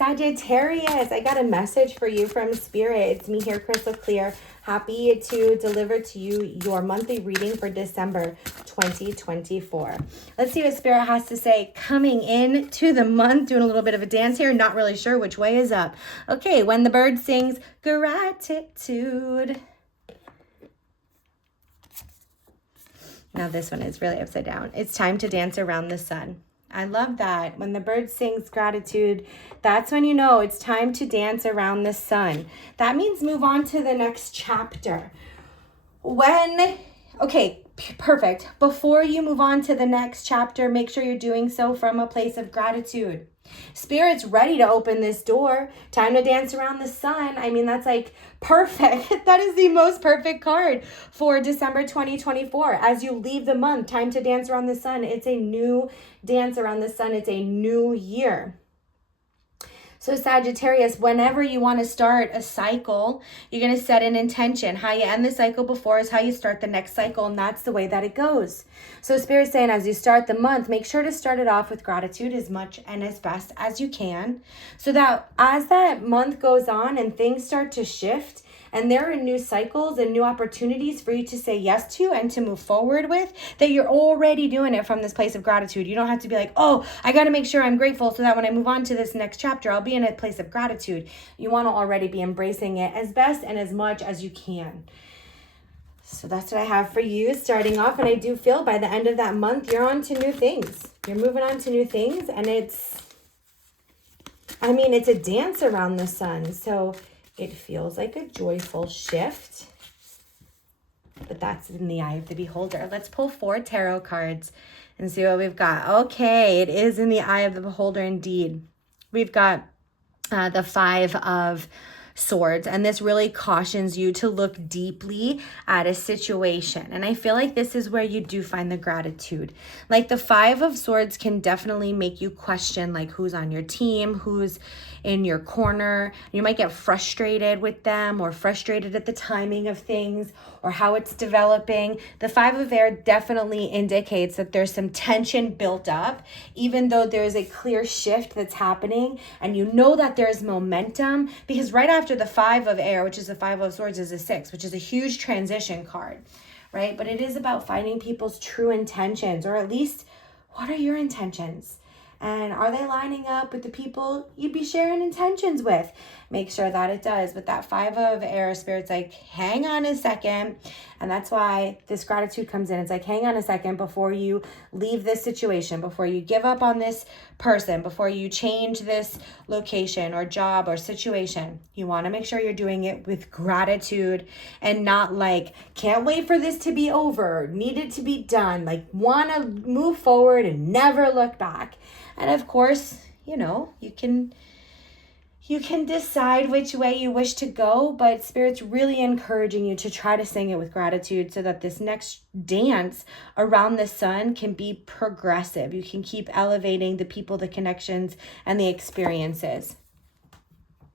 Sagittarius, I got a message for you from Spirit. It's me here, Krystal Clear. Happy to deliver to you your monthly reading for December 2024. Let's see what Spirit has to say coming in to the month. Doing a little bit of a dance here. Not really sure which way is up. Okay, when the bird sings gratitude. Now this one is really upside down. It's time to dance around the sun. I love that. When the bird sings gratitude, that's when you know it's time to dance around the sun. That means move on to the next chapter. Okay, perfect. Before you move on to the next chapter, make sure you're doing so from a place of gratitude. Spirit's ready to open this door. Time to dance around the sun. I mean, that's like perfect. That is the most perfect card for December 2024. As you leave the month, time to dance around the sun. It's a new dance around the sun. It's a new year. So Sagittarius, whenever you want to start a cycle, you're going to set an intention. How you end the cycle before is how you start the next cycle, and that's the way that it goes. So Spirit's saying as you start the month, make sure to start it off with gratitude as much and as best as you can, so that as that month goes on and things start to shift, and there are new cycles and new opportunities for you to say yes to and to move forward with, that you're already doing it from this place of gratitude. You don't have to be like, oh, I got to make sure I'm grateful so that when I move on to this next chapter, I'll be in a place of gratitude. You want to already be embracing it as best and as much as you can. So that's what I have for you starting off. And I do feel by the end of that month, you're on to new things. You're moving on to new things. And it's a dance around the sun. So it feels like a joyful shift, but that's in the eye of the beholder. Let's pull 4 tarot cards and see what we've got. Okay, it is in the eye of the beholder indeed. We've got the 5 of Swords, and this really cautions you to look deeply at a situation. And I feel like this is where you do find the gratitude. Like the 5 of Swords can definitely make you question like who's on your team, who's in your corner. You might get frustrated with them or frustrated at the timing of things or how it's developing. The 5 of Air definitely indicates that there's some tension built up, even though there's a clear shift that's happening, and you know that there's momentum, because right after the 5 of Air, which is the 5 of Swords, is a 6, which is a huge transition card, right? But it is about finding people's true intentions, or at least what are your intentions? And are they lining up with the people you'd be sharing intentions with? Make sure that it does. But that 5 of Air, Spirit's like, hang on a second. And that's why this gratitude comes in. It's like, hang on a second before you leave this situation, before you give up on this person, before you change this location or job or situation. You want to make sure you're doing it with gratitude and not like, can't wait for this to be over, need it to be done, like want to move forward and never look back. And of course, you know, you can decide which way you wish to go, but Spirit's really encouraging you to try to sing it with gratitude so that this next dance around the sun can be progressive. You can keep elevating the people, the connections, and the experiences.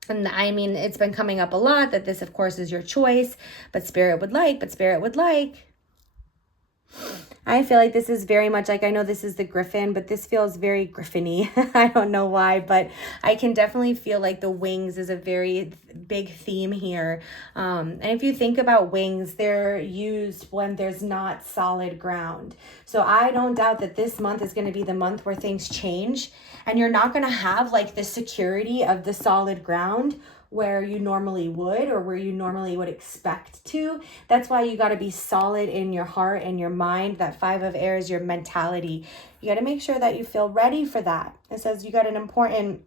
And I mean, it's been coming up a lot that this, of course, is your choice, but Spirit would like. I feel like this is very much like, I know this is the Griffin, but this feels very Griffin-y. I don't know why, but I can definitely feel like the wings is a very big theme here. And if you think about wings, they're used when there's not solid ground. So I don't doubt that this month is going to be the month where things change, and you're not going to have like the security of the solid ground where you normally would, or where you normally would expect to. That's why you got to be solid in your heart and your mind. That 5 of Air is your mentality. You got to make sure that you feel ready for that. It says you got an important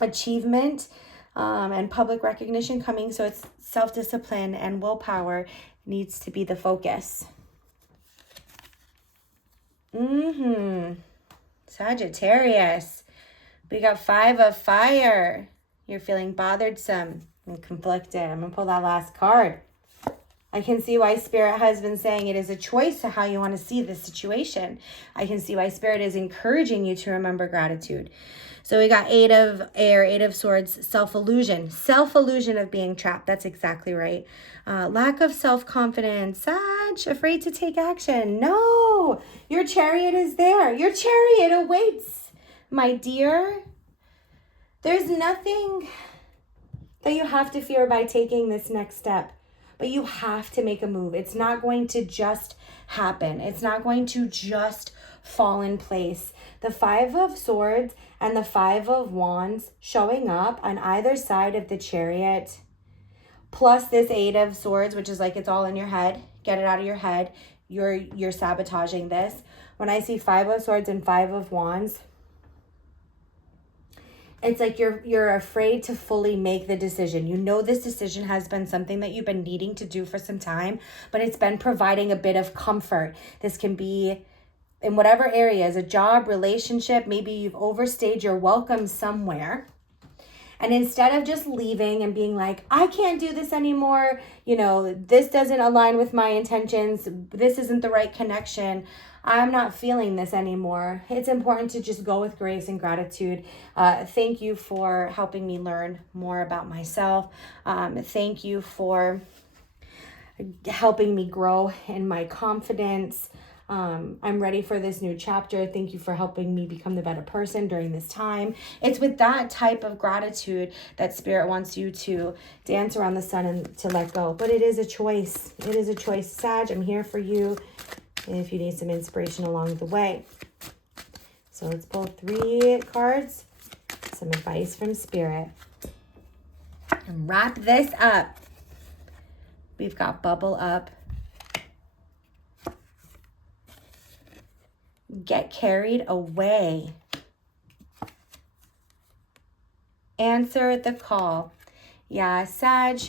achievement and public recognition coming. So it's self-discipline and willpower needs to be the focus. Sagittarius, we got 5 of Fire. You're feeling bothered some and conflicted. I'm going to pull that last card. I can see why Spirit has been saying it is a choice to how you want to see this situation. I can see why Spirit is encouraging you to remember gratitude. So we got 8 of Air, 8 of Swords, self-illusion. Self-illusion of being trapped. That's exactly right. Lack of self-confidence. Sag, afraid to take action. No, your Chariot is there. Your Chariot awaits, my dear. There's nothing that you have to fear by taking this next step, but you have to make a move. It's not going to just happen. It's not going to just fall in place. The Five of Swords and the Five of Wands showing up on either side of the Chariot, plus this Eight of Swords, which is like it's all in your head. Get it out of your head. You're sabotaging this. When I see Five of Swords and Five of Wands, it's like you're afraid to fully make the decision. You know this decision has been something that you've been needing to do for some time, but it's been providing a bit of comfort. This can be in whatever areas, a job, relationship, maybe you've overstayed your welcome somewhere. And instead of just leaving and being like, I can't do this anymore, you know, this doesn't align with my intentions, this isn't the right connection, I'm not feeling this anymore. It's important to just go with grace and gratitude. Thank you for helping me learn more about myself. Thank you for helping me grow in my confidence. I'm ready for this new chapter. Thank you for helping me become the better person during this time. It's with that type of gratitude that Spirit wants you to dance around the sun and to let go. But it is a choice. It is a choice. Sag, I'm here for you if you need some inspiration along the way. So let's pull 3 cards, some advice from Spirit, and wrap this up. We've got bubble up. Get carried away. Answer the call. Yeah, Sag,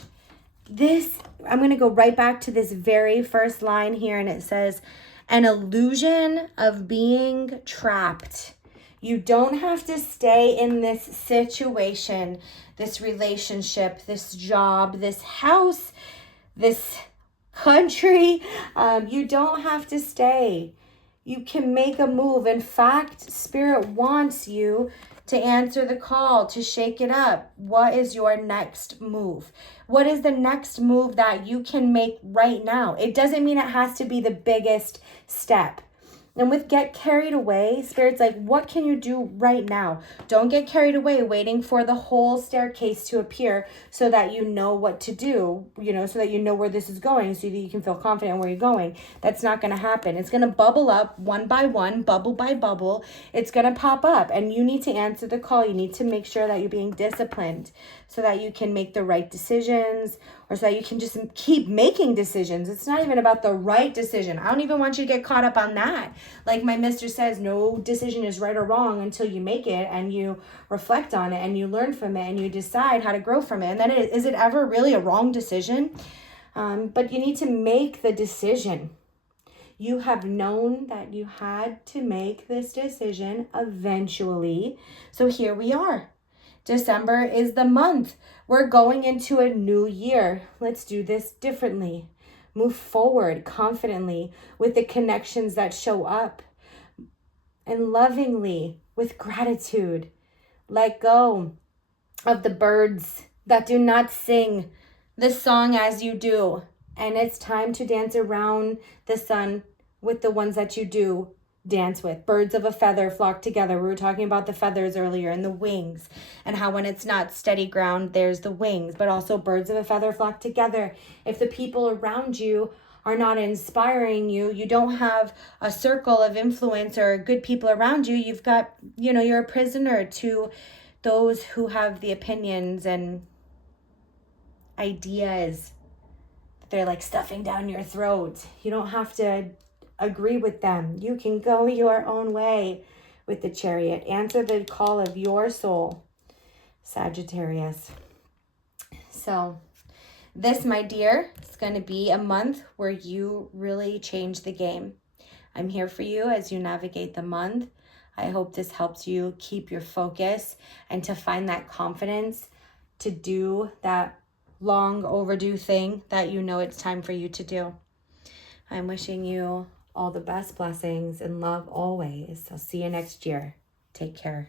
I'm going to go right back to this very first line here, and it says, an illusion of being trapped. You don't have to stay in this situation, this relationship, this job, this house, this country. You don't have to stay. You can make a move. In fact, Spirit wants you to answer the call, to shake it up. What is your next move? What is the next move that you can make right now? It doesn't mean it has to be the biggest step. And with get carried away, Spirit's like, what can you do right now? Don't get carried away waiting for the whole staircase to appear so that you know what to do, you know, so that you know where this is going, so that you can feel confident where you're going. That's not going to happen. It's going to bubble up one by one, bubble by bubble. It's going to pop up, and you need to answer the call. You need to make sure that you're being disciplined so that you can make the right decisions, or so that you can just keep making decisions. It's not even about the right decision. I don't even want you to get caught up on that. Like my mister says, no decision is right or wrong until you make it and you reflect on it and you learn from it and you decide how to grow from it. And then is it ever really a wrong decision? But you need to make the decision. You have known that you had to make this decision eventually. So here we are. December is the month. We're going into a new year. Let's do this differently. Move forward confidently with the connections that show up, and lovingly with gratitude. Let go of the birds that do not sing the song as you do. And it's time to dance around the sun with the ones that you do dance with. Birds of a feather flock together. We were talking about the feathers earlier and the wings, and how when it's not steady ground, there's the wings, but also birds of a feather flock together. If the people around you are not inspiring you, you don't have a circle of influence or good people around you, you've got, you know, you're a prisoner to those who have the opinions and ideas that they're like stuffing down your throat. You don't have to agree with them. You can go your own way with the Chariot. Answer the call of your soul, Sagittarius. So this, my dear, is going to be a month where you really change the game. I'm here for you as you navigate the month. I hope this helps you keep your focus and to find that confidence to do that long overdue thing that you know it's time for you to do. I'm wishing you all the best blessings and love always. I'll see you next year. Take care.